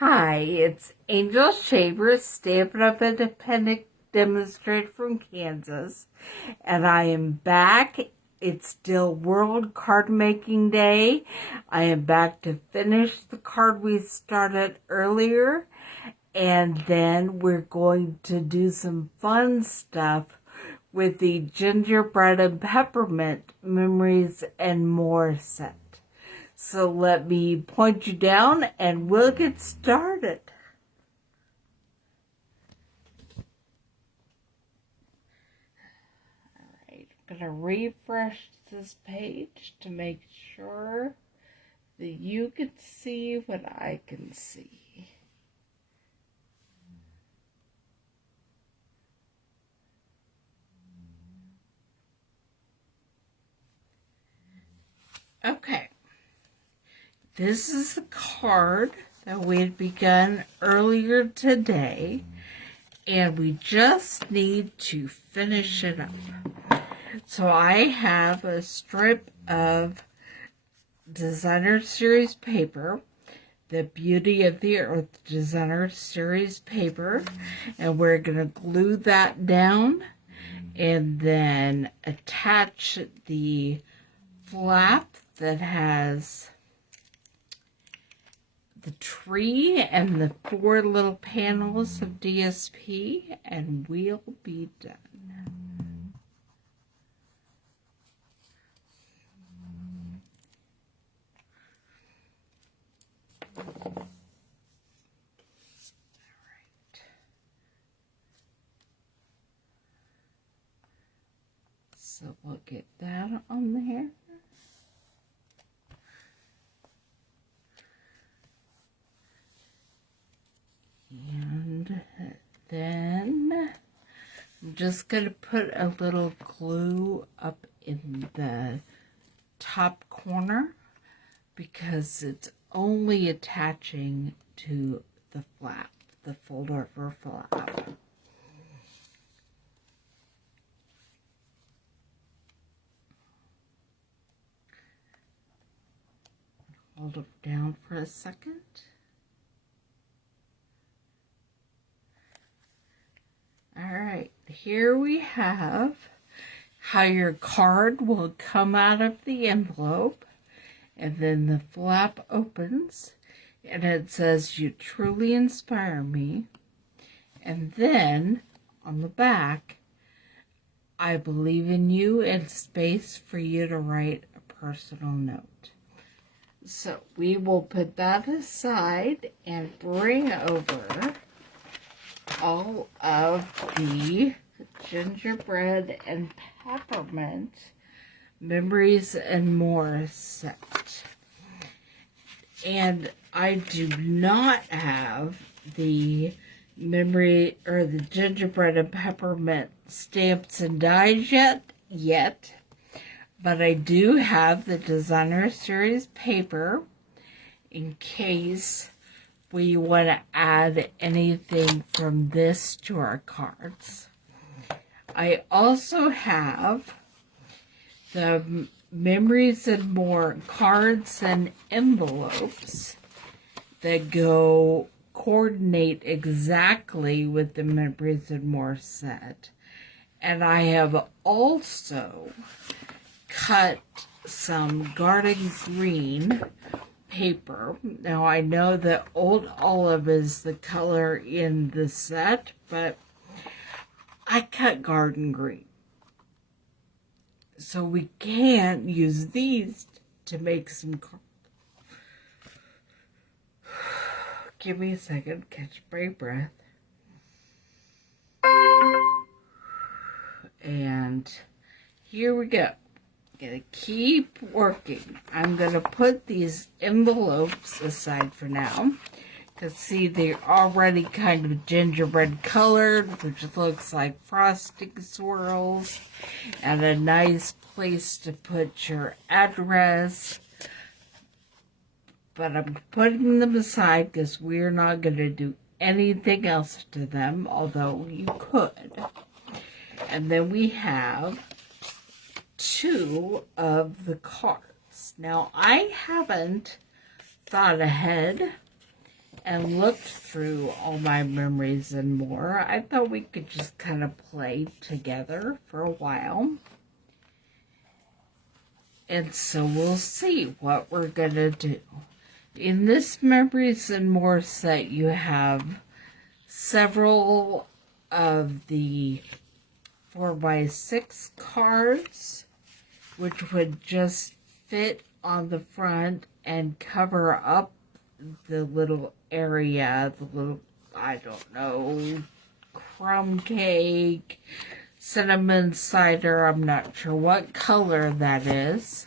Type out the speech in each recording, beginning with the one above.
Hi, it's Angel Shaver, Stampin' Up Independent Demonstrator from Kansas, and I am back. It's still World Card Making Day. I am back to finish the card we started earlier, and then we're going to do some fun stuff with the Gingerbread and Peppermint Memories and More set. So let me point you down and we'll get started. Alright, I'm going to refresh this page to make sure that you can see what I can see. Okay. This is the card that we had begun earlier today, and we just need to finish it up. So I have a strip of Designer Series paper, the Beauty of the Earth Designer Series paper, and we're going to glue that down and then attach the flap that has the tree and the 4 little panels of DSP, and we'll be done. Alright. So we'll get that on there. And then I'm just going to put a little glue up in the top corner because it's only attaching to the flap, the folder for flap. Hold it down for a second. Alright, here we have how your card will come out of the envelope, and then the flap opens, and it says, "You truly inspire me." And then, on the back, "I believe in you," and space for you to write a personal note. So we will put that aside and bring over all of the Gingerbread and Peppermint Memories and More set. And I do not have the memory or the Gingerbread and Peppermint stamps and dies yet, but I do have the Designer Series paper in case we want to add anything from this to our cards. I also have the Memories and More cards and envelopes that coordinate exactly with the Memories and More set. And I have also cut some garden green paper. Now I know that Old Olive is the color in the set, but I cut garden green. So we can use these to make some Give me a second, catch my breath. And here we go. Gonna keep working. I'm gonna put these envelopes aside for now. Because see, they're already kind of gingerbread colored, which looks like frosting swirls, and a nice place to put your address. But I'm putting them aside because we're not gonna do anything else to them, although you could. And then we have 2 of the cards. Now, I haven't thought ahead and looked through all my memories and more, I thought we could just kind of play together for a while. And so we'll see what we're going to do. In this Memories and More set, you have several of the 4x6 cards, which would just fit on the front and cover up the little area, the little, I don't know, crumb cake, cinnamon cider, I'm not sure what color that is.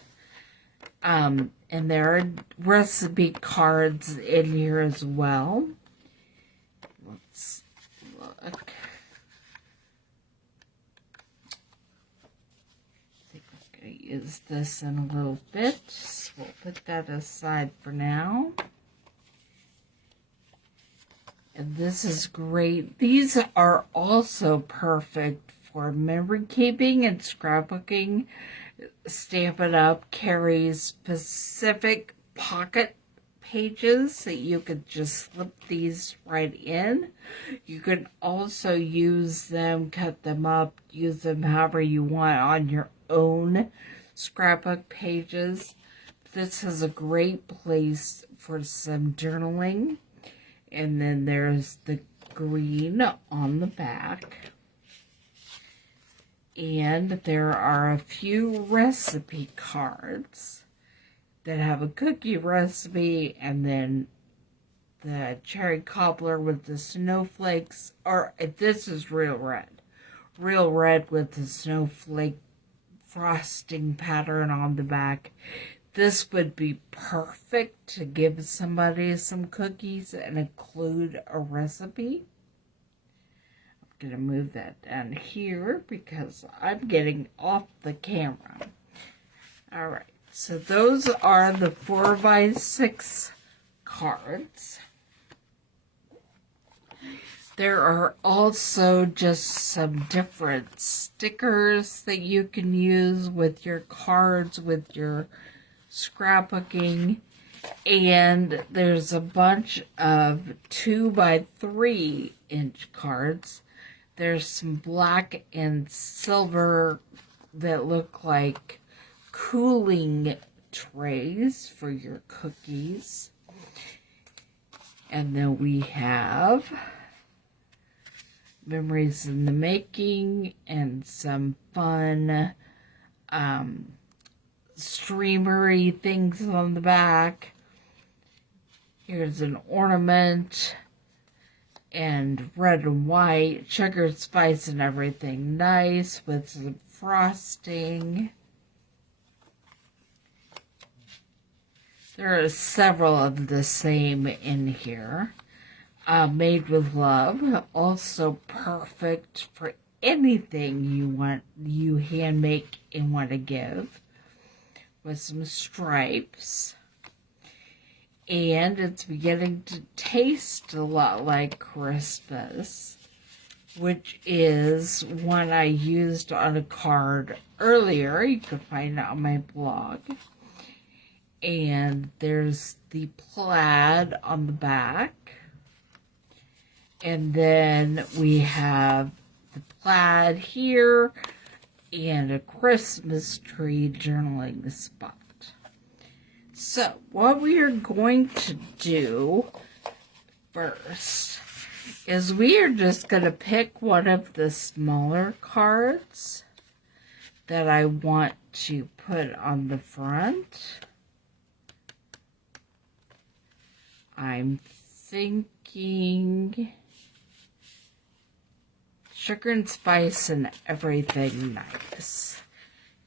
And there are recipe cards in here as well. Let's look. I think I'm going to use this in a little bit. So we'll put that aside for now. And this is great. These are also perfect for memory keeping and scrapbooking. Stampin' Up carries specific pocket pages that you could just slip these right in. You can also use them, cut them up, use them however you want on your own scrapbook pages. This is a great place for some journaling. And then there's the green on the back. And there are a few recipe cards that have a cookie recipe, and then the cherry cobbler with the snowflakes, or this is real red with the snowflake frosting pattern on the back. This would be perfect to give somebody some cookies and include a recipe. I'm going to move that down here because I'm getting off the camera. Alright, so those are the 4x6 cards. There are also just some different stickers that you can use with your cards, with your scrapbooking, and there's a bunch of 2x3 inch cards. There's some black and silver that look like cooling trays for your cookies. And then we have Memories in the Making and some fun streamery things on the back. Here's an ornament and red and white, sugar, spice, and everything nice with some frosting. There are several of the same in here. Made with love, also perfect for anything you hand make and want to give, with some stripes. And it's beginning to taste a lot like Christmas, which is one I used on a card earlier. You can find it on my blog. And there's the plaid on the back. And then we have the plaid here and a Christmas tree journaling spot. So, what we are going to do first is we are just going to pick one of the smaller cards that I want to put on the front. I'm thinking sugar and spice and everything nice.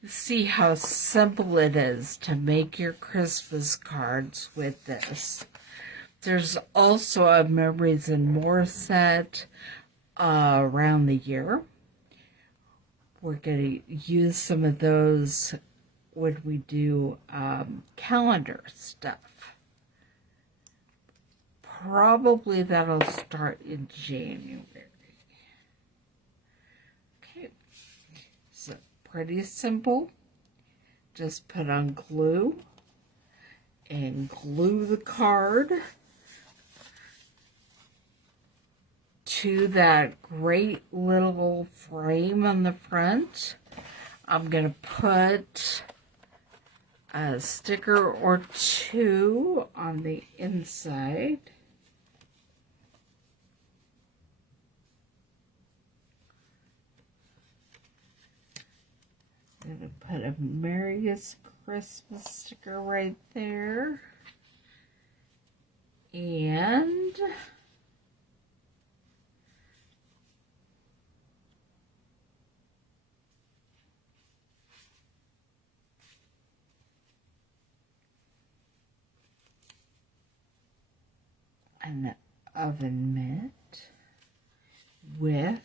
See how simple it is to make your Christmas cards with this. There's also a Memories and More set around the year. We're going to use some of those when we do calendar stuff. Probably that'll start in January. Pretty simple. Just put on glue and glue the card to that great little frame on the front, I'm going to put a sticker or two on the inside. I'm going to put a Merriest Christmas sticker right there. And an oven mitt with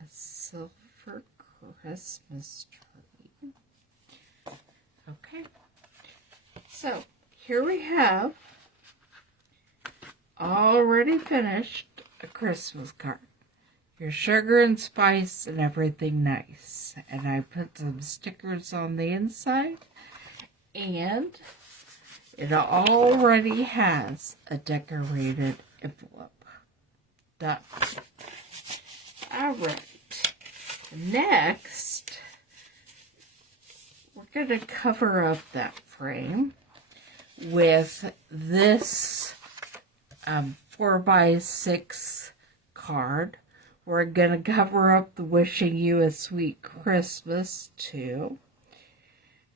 a silver Christmas tree. Okay, so here we have already finished a Christmas card. Your sugar and spice and everything nice. And I put some stickers on the inside, and it already has a decorated envelope. Done. Alright. Next, we're going to cover up that frame with this 4x6 card. We're going to cover up the Wishing You a Sweet Christmas too.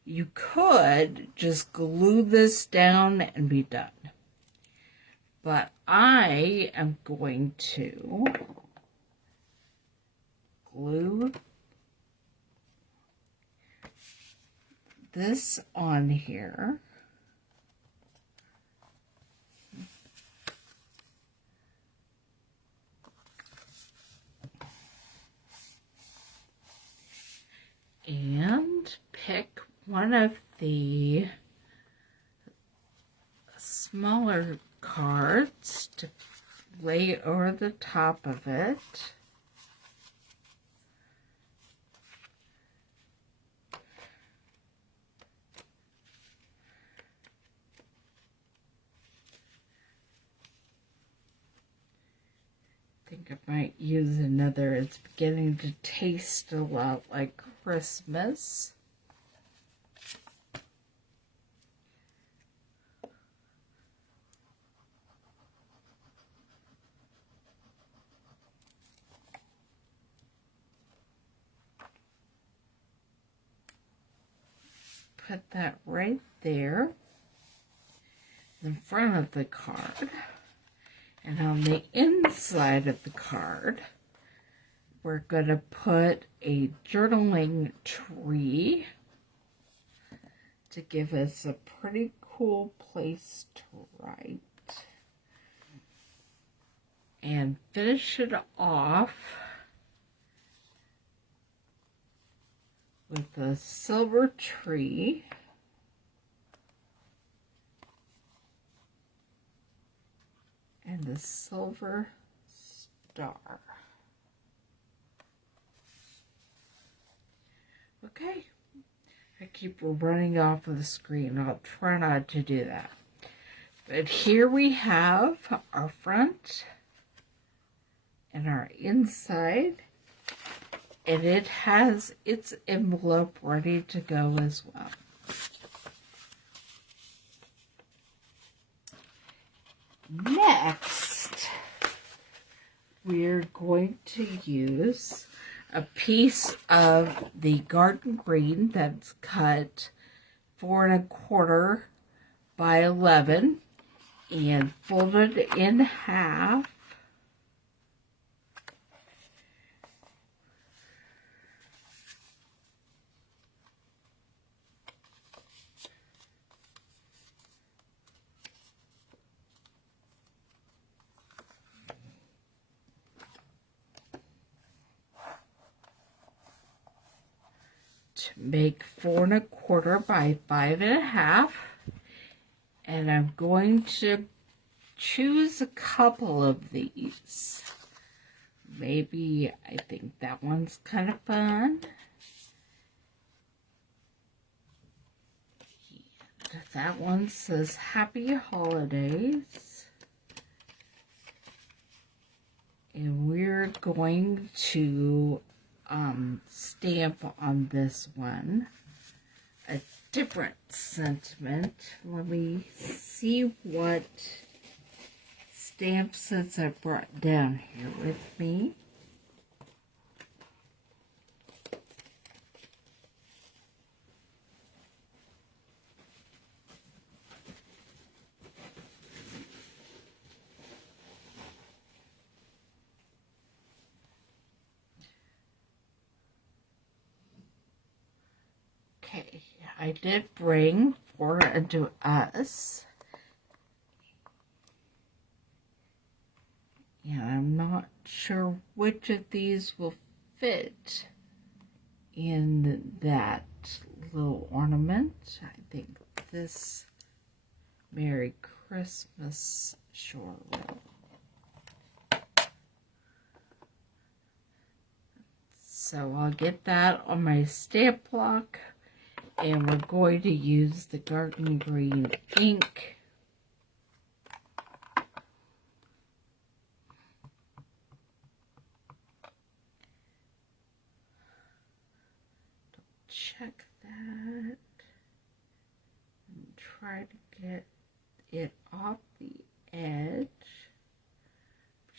You could just glue this down and be done. But I am going to glue this on here. And pick one of the smaller cards to lay over the top of it. I think I might use another. It's beginning to taste a lot like Christmas. Put that right there in front of the card. And on the inside of the card, we're going to put a journaling tree to give us a pretty cool place to write. And finish it off with a silver tree. And the silver star. Okay. I keep running off of the screen. I'll try not to do that. But here we have our front and our inside. And it has its envelope ready to go as well. Next, we're going to use a piece of the garden green that's cut 4 1/4 by 11 and folded in half. To make 4 1/4 by 5 1/2, and I'm going to choose a couple of these. Maybe I think that one's kind of fun. And that one says Happy Holidays. And we're going to stamp on this one a different sentiment. Let me see what stamp sets I brought down here with me. Okay, I did bring For Unto Us. And I'm not sure which of these will fit in that little ornament. I think this Merry Christmas sure will. So I'll get that on my stamp block, and we're going to use the Garden Green ink. Check that and try to get it off the edge.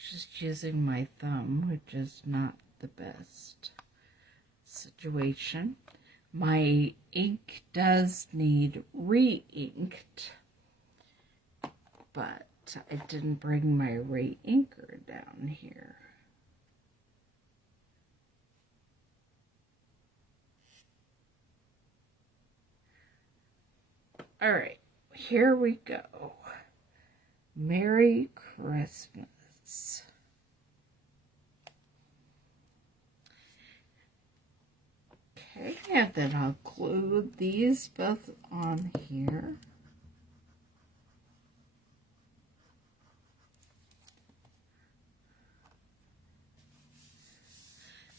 Just using my thumb, which is not the best situation. My ink does need re-inked, but I didn't bring my re-inker down here. All right, here we go. Merry Christmas. Okay, and then I'll glue these both on here.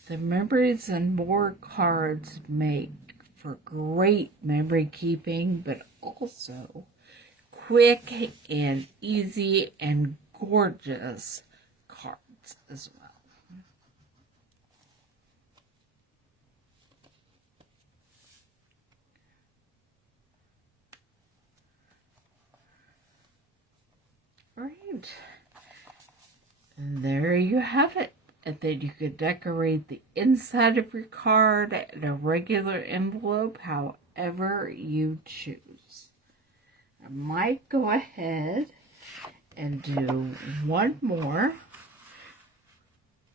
The Memories and More cards make for great memory keeping, but also quick and easy and gorgeous cards as well. Right. And there you have it. And then you could decorate the inside of your card in a regular envelope, however you choose. I might go ahead and do one more,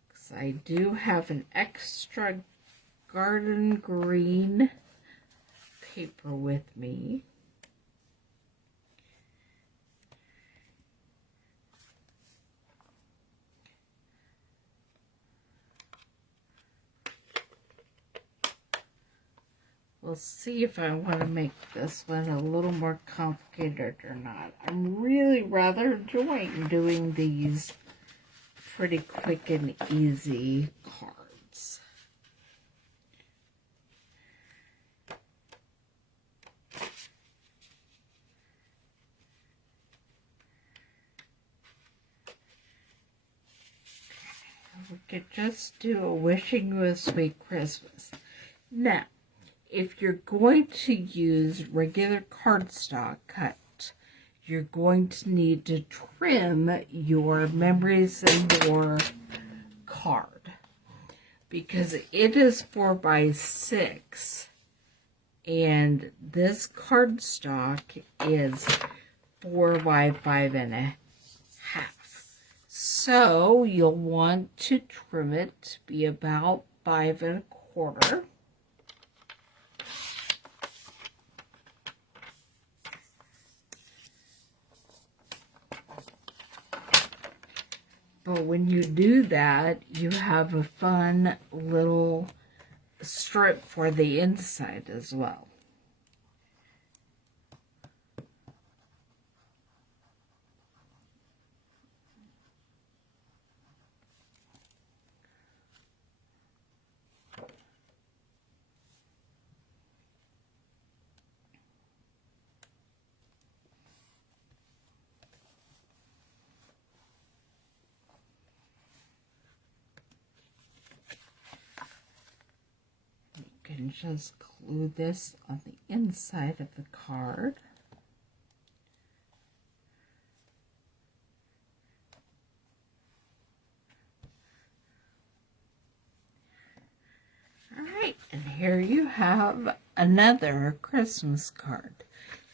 because I do have an extra garden green paper with me. We'll see if I want to make this one a little more complicated or not. I'm really rather enjoying doing these pretty quick and easy cards. We could just do a wishing you a sweet Christmas. Now, if you're going to use regular cardstock cut, you're going to need to trim your Memories and More card, because it is 4x6 and this cardstock is 4x5.5. So you'll want to trim it to be about 5.25. But when you do that, you have a fun little strip for the inside as well. and just glue this on the inside of the card. Alright, and here you have another Christmas card.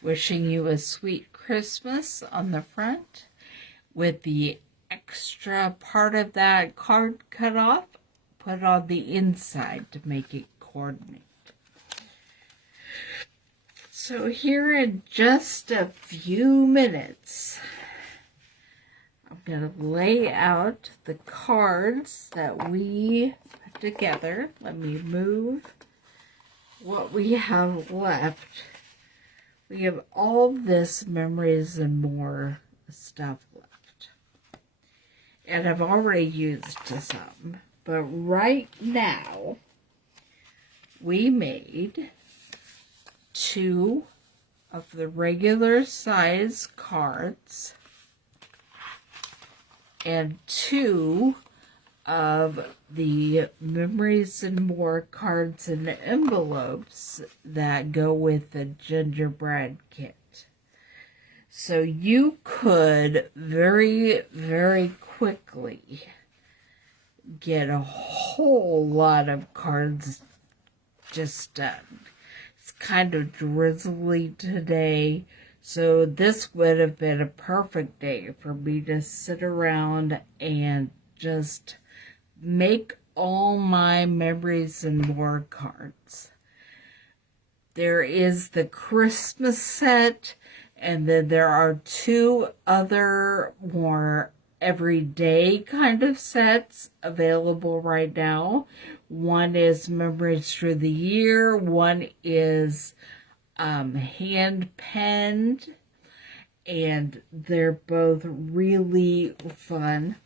Wishing you a sweet Christmas on the front with the extra part of that card cut off, put on the inside to make it coordinate. So here in just a few minutes, I'm going to lay out the cards that we put together. Let me move what we have left. We have all this Memories and More stuff left. And I've already used some. But right now, we made 2 of the regular size cards and 2 of the Memories and More cards and envelopes that go with the gingerbread kit. So you could very, very quickly get a whole lot of cards just done. It's kind of drizzly today, so this would have been a perfect day for me to sit around and just make all my Memories and More cards. There is the Christmas set, and then there are 2 other more everyday kind of sets available right now. One is Memories Through the Year, one is hand penned, and they're both really fun.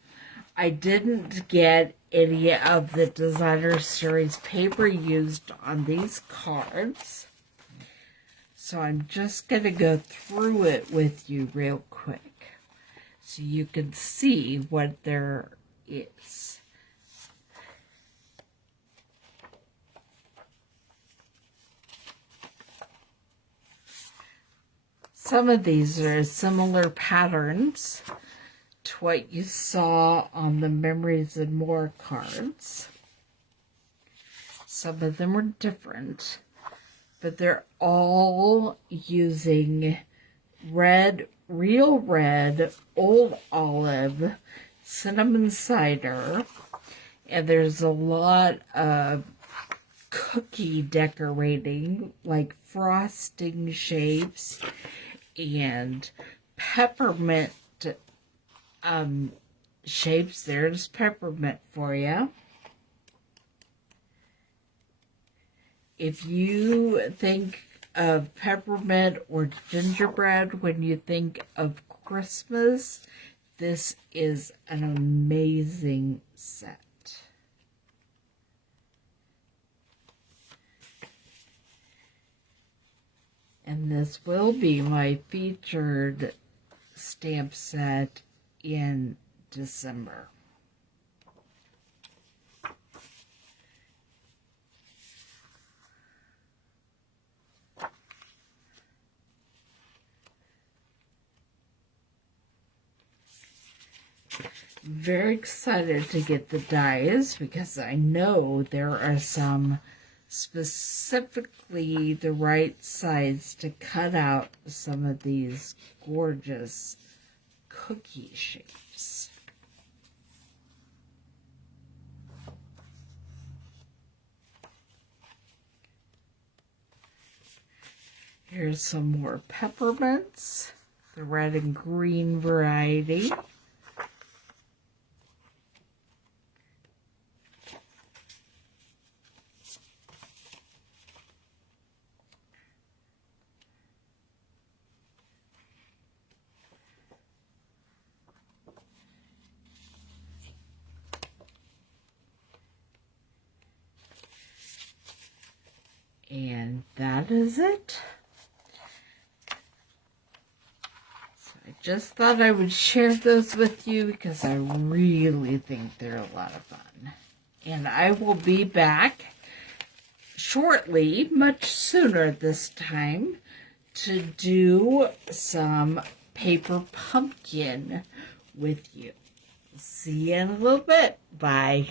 I didn't get any of the Designer Series paper used on these cards, so I'm just going to go through it with you real quick so you can see what there is. Some of these are similar patterns to what you saw on the Memories and More cards. Some of them are different, but they're all using red, real red, old olive, cinnamon cider, and there's a lot of cookie decorating, like frosting shapes and peppermint shapes. There's peppermint for you. If you think of peppermint or gingerbread when you think of Christmas, this is an amazing set. And this will be my featured stamp set in December. Very excited to get the dies because I know there are some specifically the right size to cut out some of these gorgeous cookie shapes. Here's some more peppermints, the red and green variety. And that is it. So I just thought I would share those with you because I really think they're a lot of fun. And I will be back shortly, much sooner this time, to do some paper pumpkin with you. See you in a little bit. Bye.